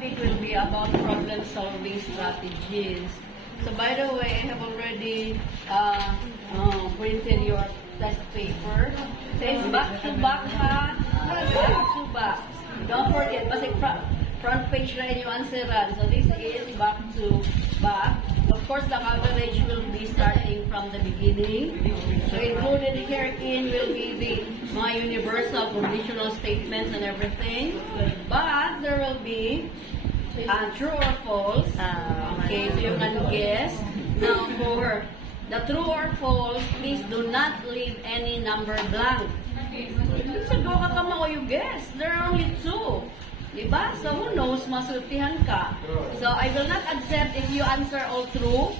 topic will be about problem-solving strategies. So, by the way, I have already printed your test paper. Says back to back, ha? Back to back. Don't forget, basic front page na yung answeran. So, this is back to back. Of course, the coverage will be starting from the beginning. So, included herein will be my universal conditional statements and everything. But there will be true or false. Okay, so you can guess. Now, for the true or false, please do not leave any number blank. So, go ka kama you guess. There are only two. Diba? So, who knows, masultihan ka. So, I will not accept if you answer all true.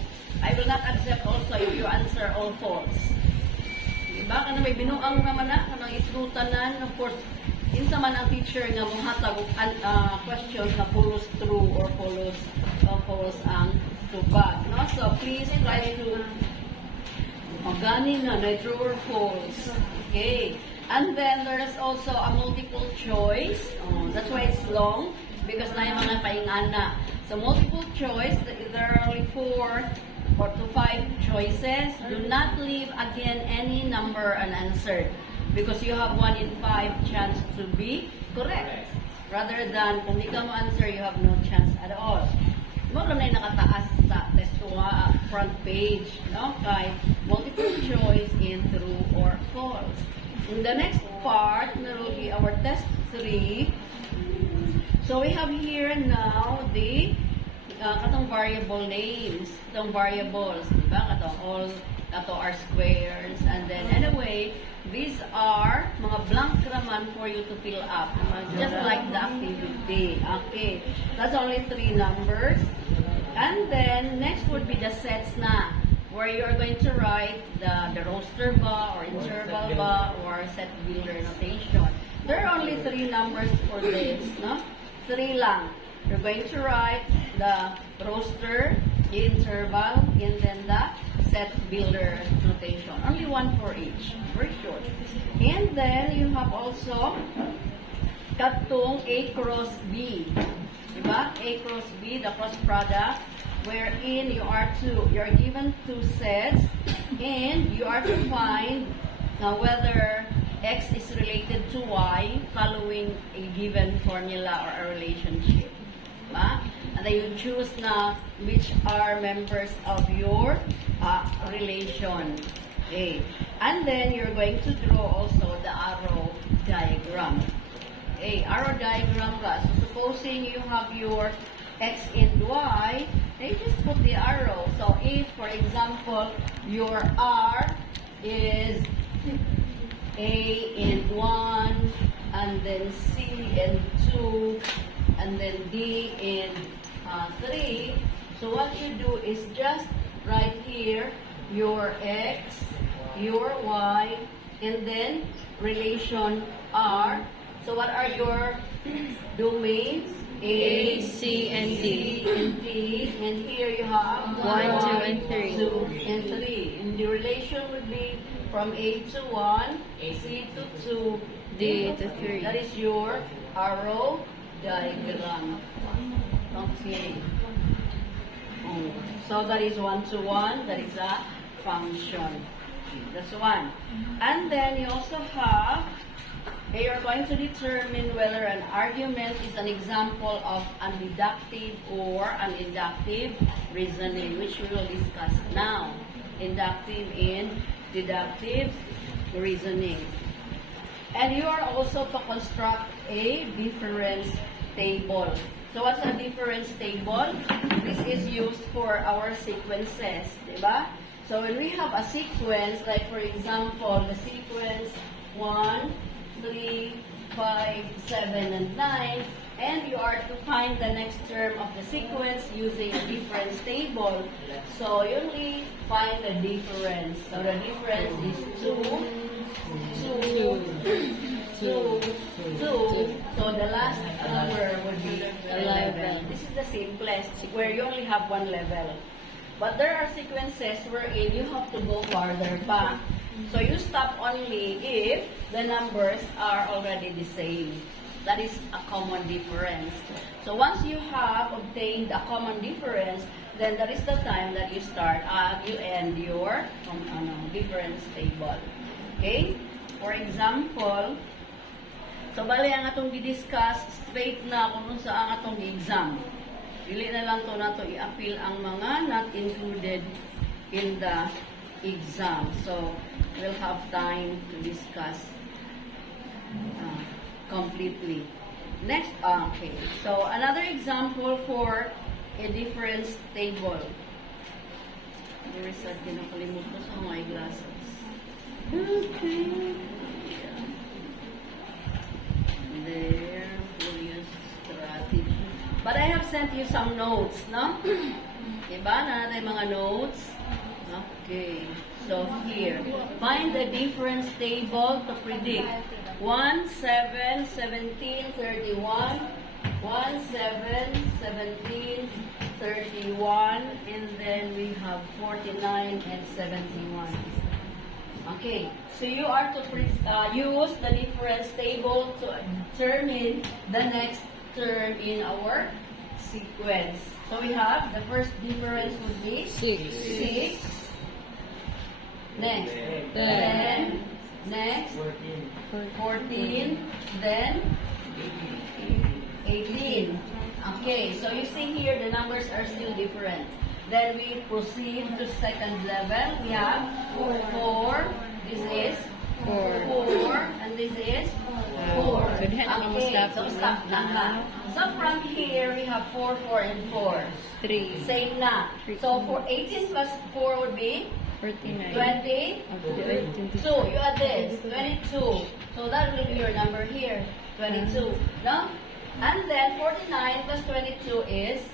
I will not accept also if you answer all false. Diba? Kana may binuang naman na, kanang itrutanan. Of course, insa man ang teacher nga monghatag og questions na pulos true or false ang tubag. No? So, please try to magani na true or false. Okay. And then there is also a multiple choice. That's why it's long because na yung mga paingana. So multiple choice, there are only 4 to 5 choices. Do not leave again any number unanswered because you have 1 in 5 chance to be correct. Rather than kung di ka mo answer, you have no chance at all. Mga na yung nakataas sa test front page. No? Kay multiple choice in true or false. In the next part, there will be our test 3. So we have here now the katong variable names, katong variables, diba? Kato are squares, and then anyway, these are mga blank raman for you to fill up, just like the activity. Okay, that's only 3 numbers, and then next would be the sets na, where you are going to write the roster ba, or interval ba, or set builder notation. There are only 3 numbers for this, no? 3 lang. You're going to write the roster, the interval, and then the set builder notation. Only 1 for each. Very short. And then you have also katong A cross B. Diba? A cross B, the cross product, wherein you're given 2 sets, and you are to find whether X is related to Y following a given formula or a relationship. Diba? And then you choose na which are members of your relation. Okay. And then you're going to draw also the arrow diagram. Okay, arrow diagram ka. So supposing you have your X and Y, then just put the arrow. So if, for example, your R is A and 1, and then C and 2, and then D and 3, so what you do is just write here your X, your Y, and then relation R. So what are your domains? A, C, and D. And here you have 1, 2, and 3. 2, and 3. And the relation would be from A to 1, C to 2, D to 3. That is your arrow diagram. Okay. So that is 1 to 1. That is a function. That's 1. And then you also have, you're going to determine whether an argument is an example of an deductive or an inductive reasoning, which we will discuss now. Inductive and deductive reasoning. And you are also to construct a difference table. So what's a difference table? This is used for our sequences, diba? So when we have a sequence, like for example, the sequence 1, 3, 5, 7, and 9, and you are to find the next term of the sequence using a difference table. So you only find the difference. So the difference is 2. So the last number would be 11. This is the simplest, where you only have 1 level. But there are sequences wherein you have to go farther back. So you stop only if the numbers are already the same. That is a common difference. So once you have obtained a common difference, then that is the time that you start, you end your difference table. Okay? For example, so bali ang atong di-discuss straight na kung sa ang atong exam. Dili na lang to na to i-appeal ang mga not included in the exam. So we'll have time to discuss completely. Next, okay. So another example for a difference table. There is a kinakalimut ko sa mga glasses. Okay. There, we'll use strategy. But I have sent you some notes, no? Diba? Na natin mga notes. Okay. So here, find the difference table to predict 1, 7, 17, 31, 1, 7, 17, 31, and then we have 49 and 71. Okay, so you are to use the difference table to determine the next term in our sequence. So we have the first difference would be 6. Next, 10. Next, 14. Then 18. Okay, so you see here the numbers are still different. Then we proceed to second level. We have 4. This is 4. And this is 4. Okay, so stop na. So from here we have 4, 4, and 4. 3. Same na. So for 18 plus 4 would be 49. 20. So you add this, 22. So that will be your number here, 22. No? And then 49 plus 22 is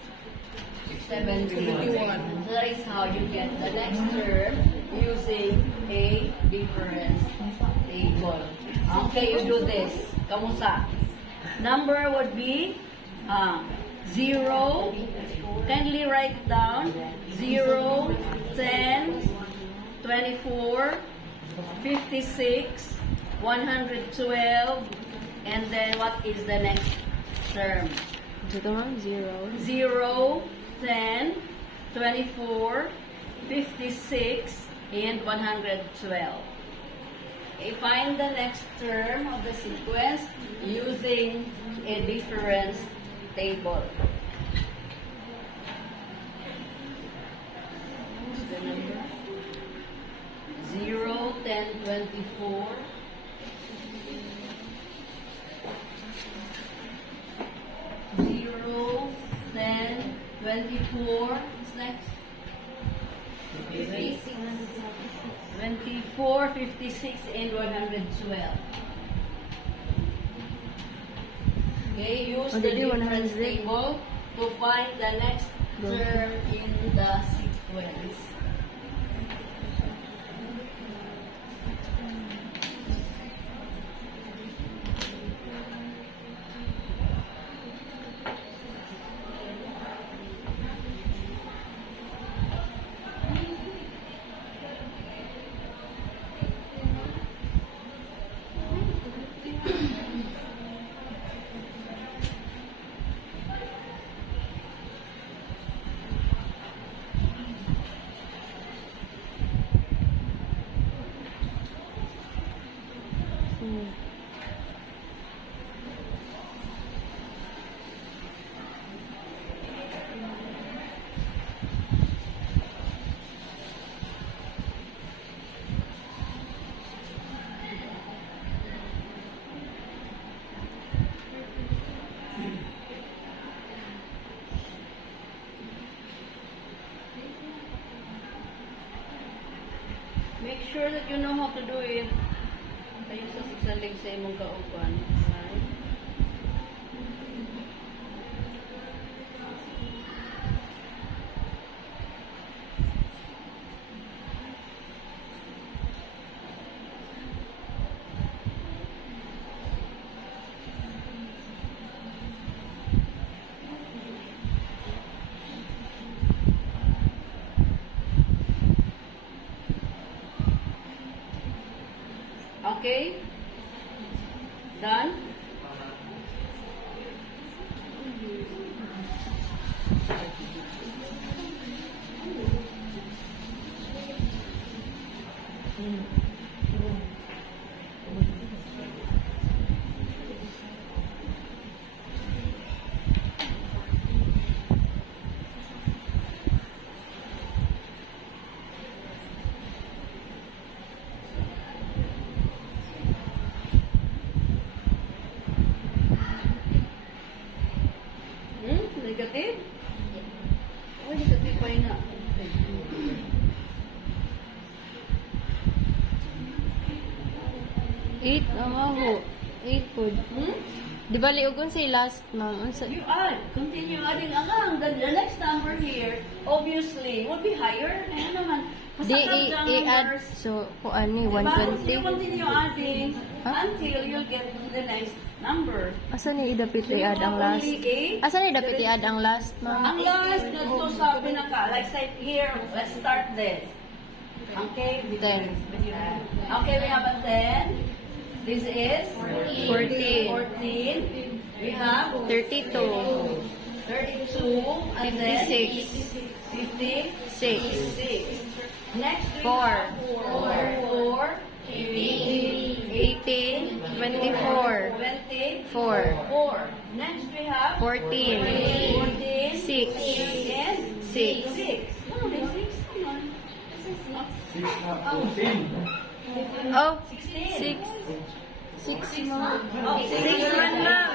71. So that is how you get the next term using a difference table. Okay, you do this. Kamusta? Number would be 0. Kindly write down 0, 10, 24, 56, 112, and then what is the next term? 0, 10, 24, 56, and 112. Okay, find the next term of the sequence using a difference table. What's the number? 0, 10, 24. 0, 10, 24. What's next? 24, 56, and 112. Okay, use the difference table to find the next term in the sequence. Make sure that you know how to do it. Kayo sa sigsalig sa imong kaupan. Right? Okay? Done? Negative? Oh, negative pa yun na. 8 ang aho. 8 po. Di ba liugon si last, ma'am? Unsa? You add. Continue adding. The next number here, obviously, would be higher. Ayan naman. Di i-add. So, kung ano, You 120. continue adding Huh? until you get to the next number. Asa ni idapit i-add ang last? Asa ni idapit i-add ang last, ma'am? Ang last na to sa pinaka. Like say here, let's start this. Okay? 10. Okay, we have a 10. This is 14. 14. We have 32. 32. And then 56. 56. 6. Next we 4. have 4. 18. 24. 24. 4. Next we have 14. 14. 6. And 6. 6. No, may 6. Oh, 16. 6. 6 mo. Oh, 6 man, ma'am.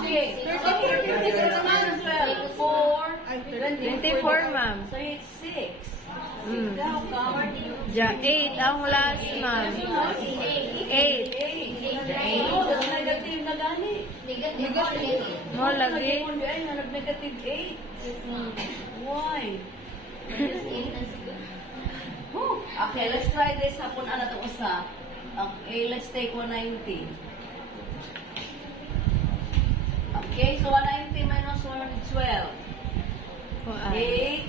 Okay. So here, 56 naman as well. 4. 24, ma'am. So it's 6. Mm. Now come. Ja, 8 ang last, ma'am. 8. 8. Oh, that's negative na gani. Mo lagi. Ay, na nag-negative 8. Why? Okay, let's try this. Hapon na itong isa. Okay, let's take 190. Okay, so 190 minus 112. 8.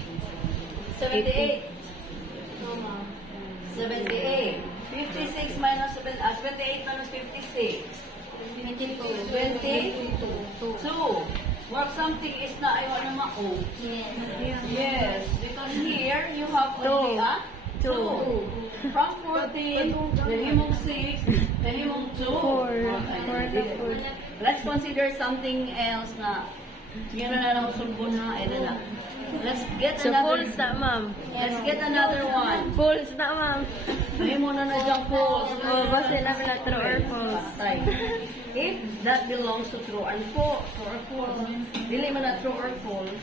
78. 78. 56 minus 78 minus 56. 22. Work something is na ayaw na mao. Yes, because here you have only a 2. From 14, nahimong 6, nahimong 2. 4. Let's consider something else na. Yun na lang sulbo na. na. Let's get So, another. false na, ma'am. Let's get another one. False na, ma'am. Nahimo na na diyang false. Oh, basta namin na true or false. Right. If that belongs to true and false, dili man na true or false,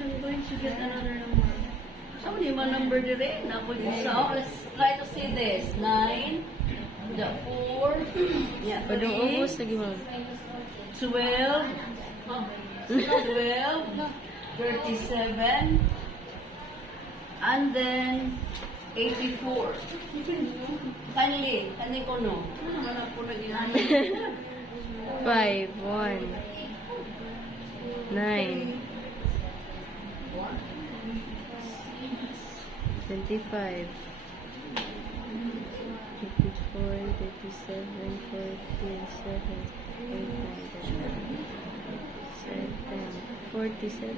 I'm going to get another number. So, di man number dire? Napoy isa. Let's try to see this. 9, the 4, yeah, Padong 3, ubos lagi, ma'am. 12, 37, and then 84. Finally, ko no. Ano naman ang puno ginano? 5, 1, 9, 25, 54, 37, 47, 47.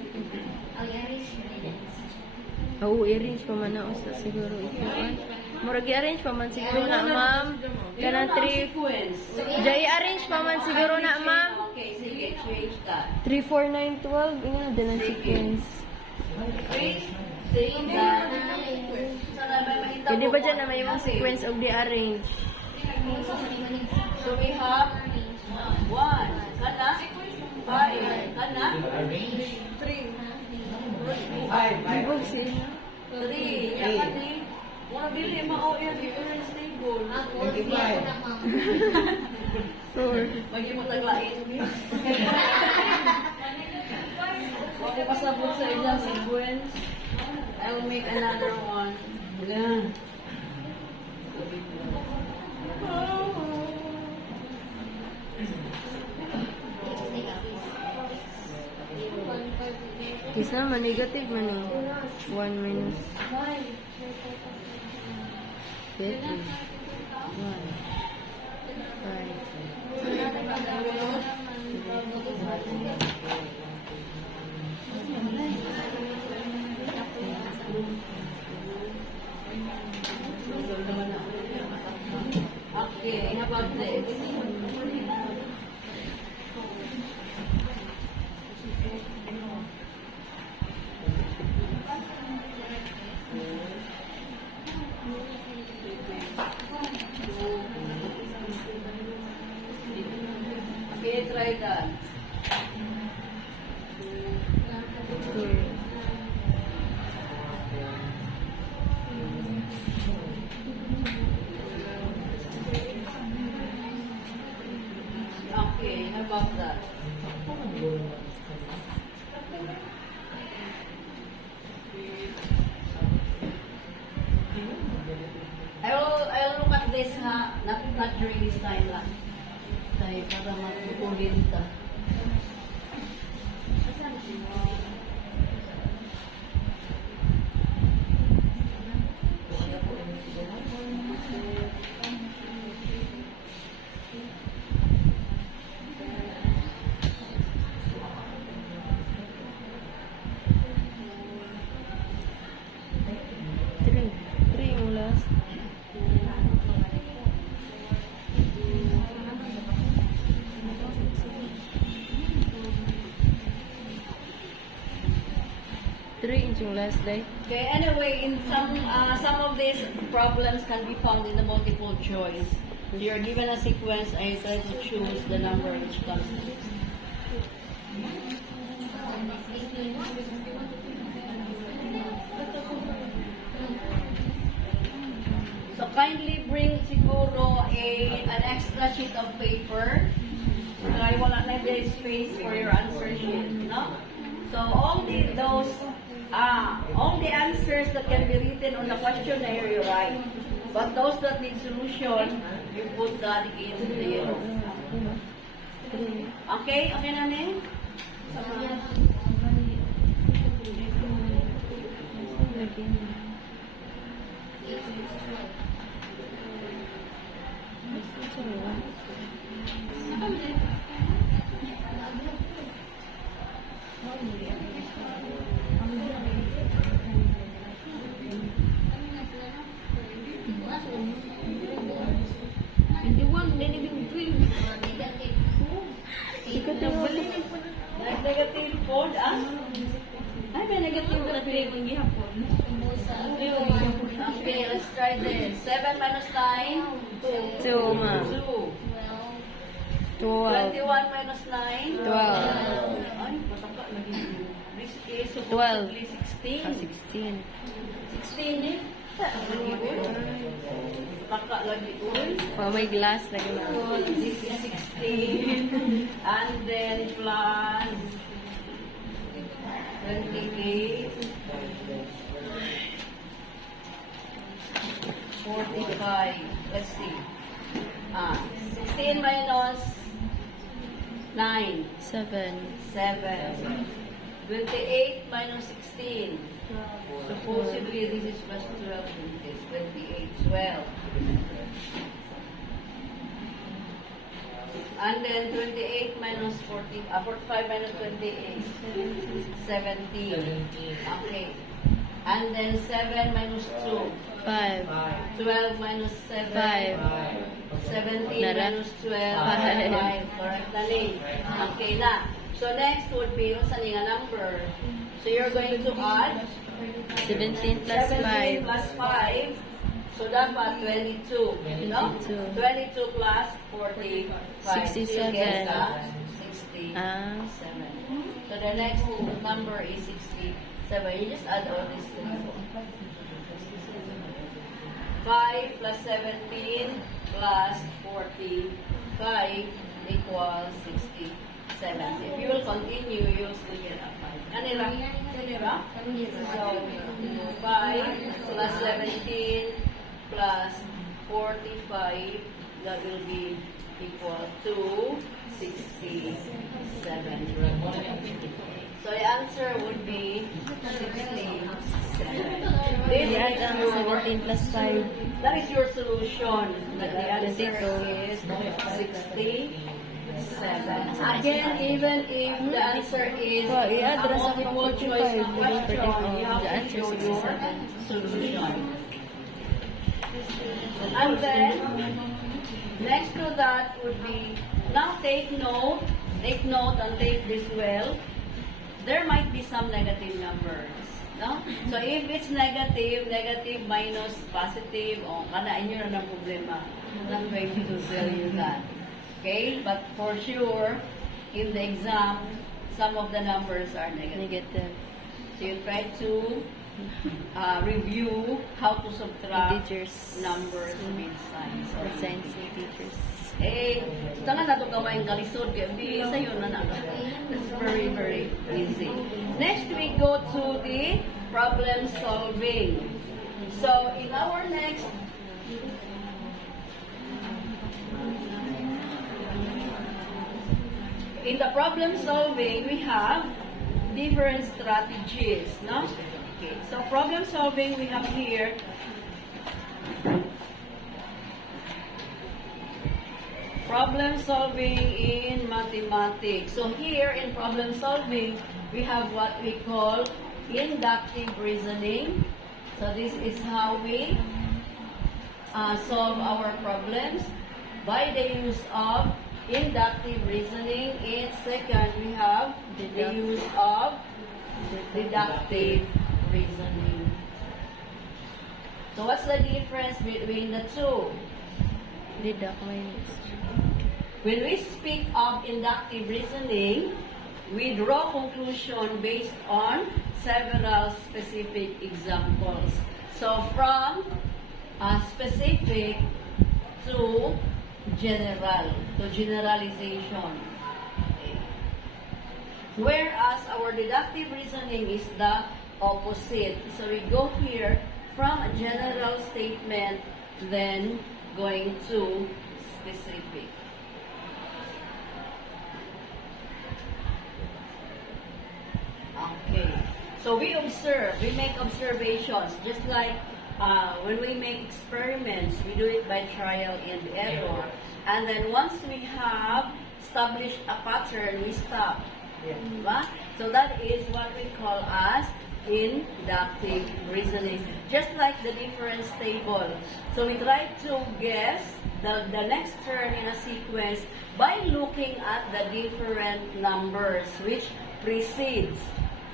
Oo, i-arrange pa man na usa siguro ikuan. Murag i-arrange pa man siguro na, ma'am. Kana 3. Jay i-arrange pa man siguro na, ma'am. Okay, sige, change that. 3, 4, 9, 12. Ingon din ang sequence. Pwede ba dyan na may mga sequence of the arrange? So we have 1, kana 5, kana 3, Ibog siya. 3, yakani. Wala dili mao yung difference table. 4. Magi mo taglain. Wala pasabot sa ilang sequence. I'll make another one. Yeah. Isa man negative man eh. 1 minus 50. 1. 5. Okay, how about this? yan. Okay, how about that? I'll look at this ha, not during this time lang. Tayo para mag-ulit ta. Three yung last. Three yung last day. Okay, anyway, in some of these problems can be found in the multiple choice. You're given a sequence and you try to choose the number which comes next. So kindly bring siguro an extra sheet of paper. I will not have the space for your answer sheet, no? So all the answers that can be written on the questionnaire you write. But those that need solution, you put that in the yellow. Okay? Okay na, Ning? Negative code, ah? Ay, may negative na pili gihapon. Okay, let's try this. 7 minus 9? 2, ma'am. 2. 12. 21 minus 9? 12. Ay, pataka lagi. This is supposedly 16. 16. 16 eh? Pataka lagi. Oh, may glass lagi na. This is 16. And then plus 28. 45. Let's see. 16 minus 9. 7. 7. 28 minus 16. Supposedly this is plus 12. This is 28. 12. And then 28 minus 45 minus 28. 17. Okay. And then 7 minus 2. 5. 12 minus 7. 5. 17 Nara. minus 12. Five. 5. Correct na rin. Okay na. So next would be, what's the number? So you're going to add 17 plus 17 5. plus 5. So dapat 22. No? 22. 22 plus 45. 67. So you get that? 67. Ah. So the next number is 67. You just add all these things. 5 plus 17 plus 45 equals 67. If you will continue, you will still get a 5. Kanila? So, 5 plus 17 plus 45, that will be equal to 67. So the answer would be 67. Add ang 17 plus 5. That is your solution. That the answer 22. is 67. Again, even if the answer is Oh, i-add a ra sa multiple 45, choice maging question, 13. you have The to answer show is your 67. solution. And then, next to that would be, now take note and take this well. There might be some negative numbers. No? So if it's negative minus positive, kada inyo na ng problema. I'm not going to tell you that. Okay? But for sure, in the exam, some of the numbers are negative. Negative. So you try to review how to subtract Integers. numbers with signs. Or signs and teachers. Eh, tangan na ito gawin kalisod kaya hindi sa'yo na na. It's very, very easy. Next, we go to the problem solving. So, in our next in the problem solving, we have different strategies, no? Okay, so problem solving, we have here problem solving in mathematics. So here in problem solving, we have what we call inductive reasoning. So this is how we solve our problems by the use of inductive reasoning. In second, we have the use of deductive reasoning. So what's the difference between the two? Deduct minus. When we speak of inductive reasoning, we draw conclusion based on several specific examples. So from specific to general, to generalization. Okay. Whereas our deductive reasoning is the opposite. So we go here from a general statement, then going to specific. Okay. So we observe, we make observations, just like when we make experiments, we do it by trial and error. And then once we have established a pattern, we stop. Diba? So that is what we call as inductive reasoning. Just like the difference table. So we try to guess the next term in a sequence by looking at the different numbers which precedes.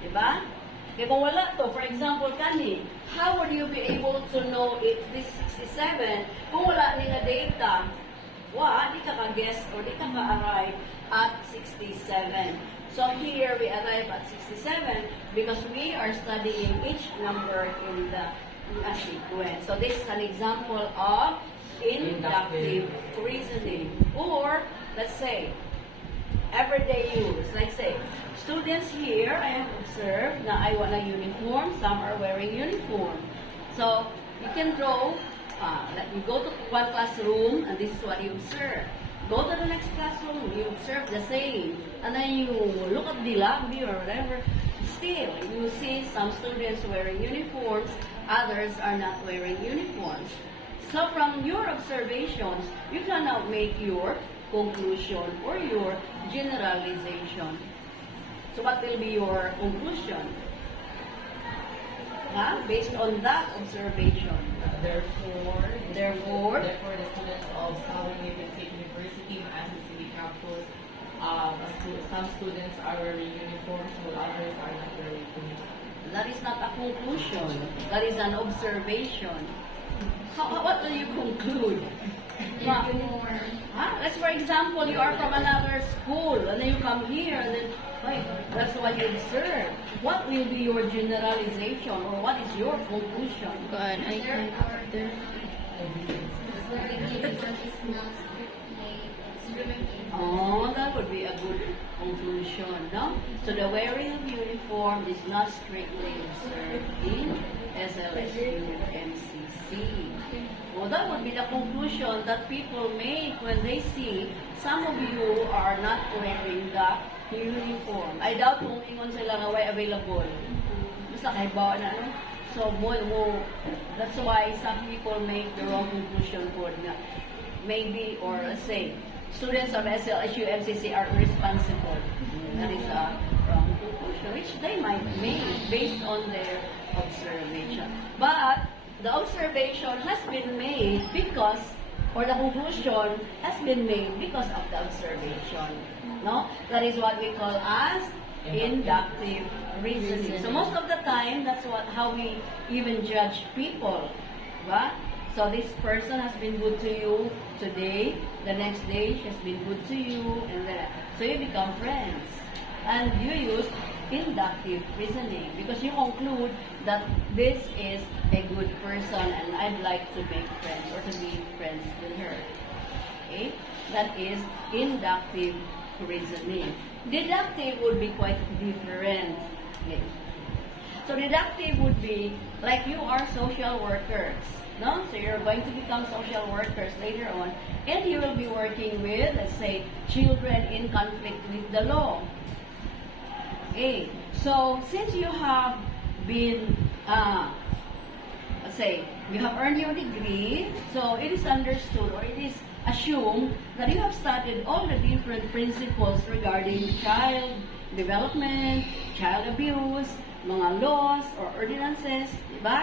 Diba? Kaya kung wala to, for example, kani, how would you be able to know if this 67 kung wala ni nga data? Di ka ka-guess or di ka ka-arrive at 67. So here we arrive at 67 because we are studying each number in the sequence. So this is an example of inductive reasoning. Or, let's say, everyday use. Like say, students here, I have observed na I want a uniform. Some are wearing uniform. So, you can draw, you go to one classroom and this is what you observe. Go to the next classroom, you observe the same. And then you look at the lab view or whatever. Still, you see some students wearing uniforms, others are not wearing uniforms. So from your observations, you can now make your conclusion or your generalization. So what will be your conclusion? Based on that observation. Therefore, the students of Southern Union State University, Manassas City Campus, some students are wearing uniforms, while others are not wearing uniforms. That is not a conclusion. That is an observation. What do you conclude? Let's for example, you are from another school and then you come here and then that's what you observe. What will be your generalization or what is your conclusion? Kuan, I can after. Oh, that would be a good conclusion, no? So the wearing of uniform is not strictly observed in SLSU MCC. Well, that would be the conclusion that people make when they see some of you are not wearing the uniform. I doubt kung ingon sila nga way available. Basta kay bawa na, no? So, that's why some people make the wrong conclusion po na maybe, or let's say, students of SLSU MCC are irresponsible. That is a wrong conclusion, which they might make based on their observation. But the observation has been made because, or the conclusion has been made because of the observation. No? That is what we call as inductive reasoning. So most of the time, that's how we even judge people. Right? So this person has been good to you today, the next day she has been good to you, and then So you become friends. And you use inductive reasoning because you conclude that this is a good person and I'd like to make friends or to be friends with her. Okay? That is inductive reasoning. Deductive would be quite different. Okay? So deductive would be like you are social workers. No? So you're going to become social workers later on and you will be working with, let's say, children in conflict with the law. Okay. So since you have been, let's say, you have earned your degree, so it is understood or it is assumed that you have studied all the different principles regarding child development, child abuse, mga laws or ordinances, diba?